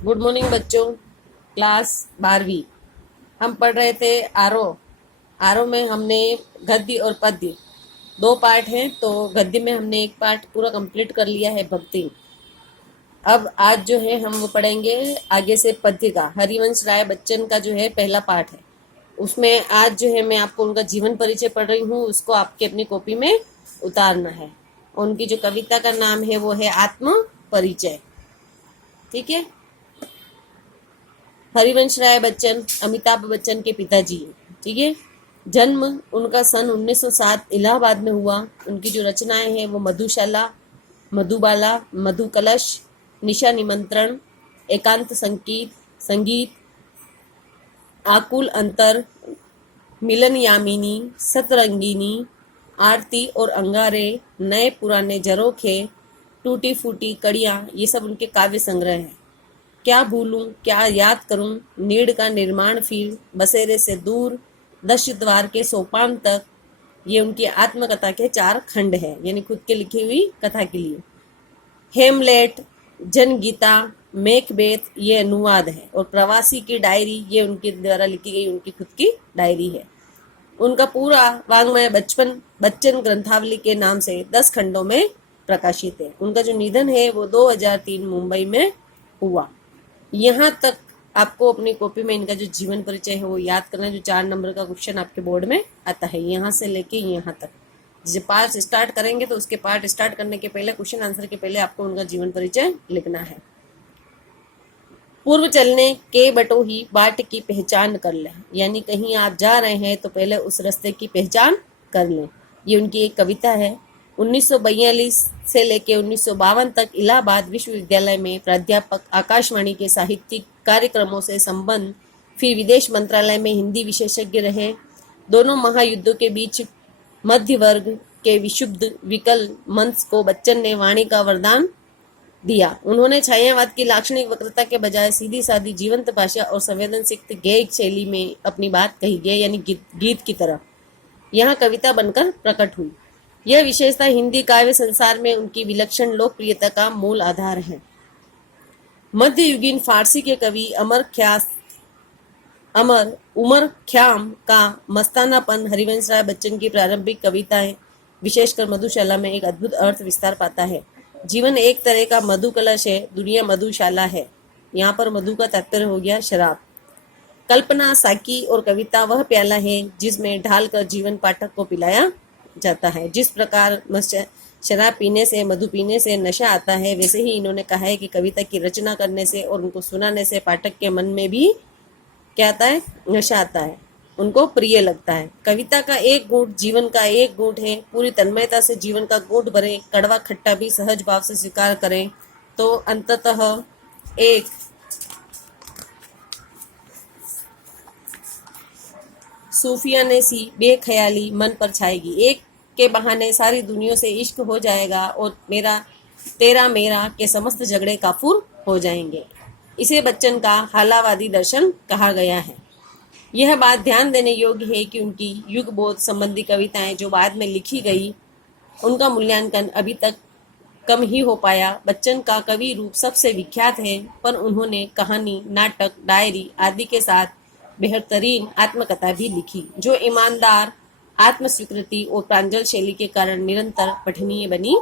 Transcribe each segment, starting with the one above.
Good morning बच्चों। Class 12वीं हम पढ़ रहे थे आरो में हमने गद्य और पद्य दो पार्ट हैं। तो गद्य में हमने एक पार्ट पूरा कंप्लीट कर लिया है, भक्ति। अब आज जो है हम वो पढ़ेंगे आगे से पद्य का। हरिवंश राय बच्चन का जो है पहला पार्ट है, उसमें आज जो है मैं आपको उनका जीवन परिचय पढ़ रही हूँ, उसको आपके अपनी कॉपी में उतारना है। उनकी जो कविता का नाम है वो है आत्म परिचय। ठीक है। हरिवंश राय बच्चन अमिताभ बच्चन के पिताजी हैं। ठीक है। जन्म उनका सन 1907 इलाहाबाद में हुआ। उनकी जो रचनाएं हैं वो मधुशाला, मधुबाला, मधुकलश, निशा निमंत्रण, एकांत संगीत, आकुल अंतर, मिलन यामिनी, सतरंगिनी, आरती और अंगारे, नए पुराने झरोखे, टूटी फूटी कड़ियाँ, ये सब उनके काव्य संग्रह हैं। क्या भूलूं, क्या याद करूं, नीड़ का निर्माण फील, बसेरे से दूर, 10 द्वार के सोपान तक, ये उनकी आत्मकथा के 4 खंड है, यानी खुद के लिखी हुई कथा के लिए। हेमलेट, जनगीता, मेघबेत, ये अनुवाद है। और प्रवासी की डायरी, ये उनके द्वारा लिखी गई उनकी खुद की डायरी है। उनका पूरा वाङ्मय बच्चन ग्रंथावली के नाम से 10 खंडों में प्रकाशित है। उनका जो निधन है वो 2003 मुंबई में हुआ। यहाँ तक आपको अपनी कॉपी में इनका जो जीवन परिचय है वो याद करना है, जो 4 नंबर का क्वेश्चन आपके बोर्ड में आता है। यहाँ से लेके यहाँ तक जब पार्ट स्टार्ट करेंगे तो उसके पार्ट स्टार्ट करने के पहले, क्वेश्चन आंसर के पहले आपको उनका जीवन परिचय लिखना है। पूर्व चलने के बटो ही बाट की पहचान कर लें, यानी कहीं आप जा रहे हैं तो पहले उस रास्ते की पहचान कर लें। ये उनकी एक कविता है। 1942 से लेकर 1952 तक इलाहाबाद विश्वविद्यालय में प्राध्यापक, आकाशवाणी के साहित्यिक कार्यक्रमों से संबंध, फिर विदेश मंत्रालय में हिंदी विशेषज्ञ रहे। दोनों महायुद्धों के बीच मध्य वर्ग के विशुद्ध विकल मंच को बच्चन ने वाणी का वरदान दिया। उन्होंने छायावाद की लाक्षणिक वक्रता के बजाय सीधी सादी जीवंत भाषा और संवेदनशील गेय शैली में अपनी बात कही गई, यानी गीत की तरह यहाँ कविता बनकर प्रकट हुई। यह विशेषता हिंदी काव्य संसार में उनकी विलक्षण लोकप्रियता का मूल आधार है। मध्ययुगीन फारसी के कवि उमर ख्याम का मस्तानापन हरिवंश राय बच्चन की प्रारंभिक कविताएं, विशेषकर मधुशाला में एक अद्भुत अर्थ विस्तार पाता है। जीवन एक तरह का मधु कलश है, दुनिया मधुशाला है। यहाँ पर मधु का तात्पर्य हो गया शराब। कल्पना, साकी और कविता वह प्याला है जिसमें ढालकर जीवन पाठक को पिलाया जाता है। जिस प्रकार शराब पीने से, मधु पीने से नशा आता है, वैसे ही इन्होंने कहा है कि कविता की रचना करने से और उनको सुनाने से पाठक के मन में भी क्या आता है? नशा आता है, उनको प्रिय लगता है। कविता का एक घूंट जीवन का एक घूंट है। पूरी तन्मयता से जीवन का घूंट भरे, कड़वा खट्टा भी सहज भाव से स्वीकार करें तो अंततः एक सूफियाने सी बेख्याली मन पर छाएगी। एक के बहाने सारी दुनिया से इश्क हो जाएगा और तेरा मेरा के समस्त झगड़े काफूर हो जाएंगे। इसे बच्चन का हालावादी दर्शन कहा गया है। यह बात ध्यान देने योग्य है कि उनकी युग बोध संबंधी कविताएं जो बाद में लिखी गई, उनका मूल्यांकन अभी तक कम ही हो पाया। बच्चन का कवि रूप सबसे विख्यात है, पर उन्होंने कहानी, नाटक, डायरी आदि के साथ बेहतरीन आत्मकथा भी लिखी, जो ईमानदार, आत्मस्वीकृति और प्रांजल शैली के कारण निरंतर पठनीय बनी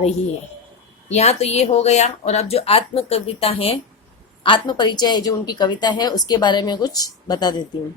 रही है। यहाँ तो ये हो गया। और अब जो आत्म कविता है, आत्म परिचय जो उनकी कविता है, उसके बारे में कुछ बता देती हूँ।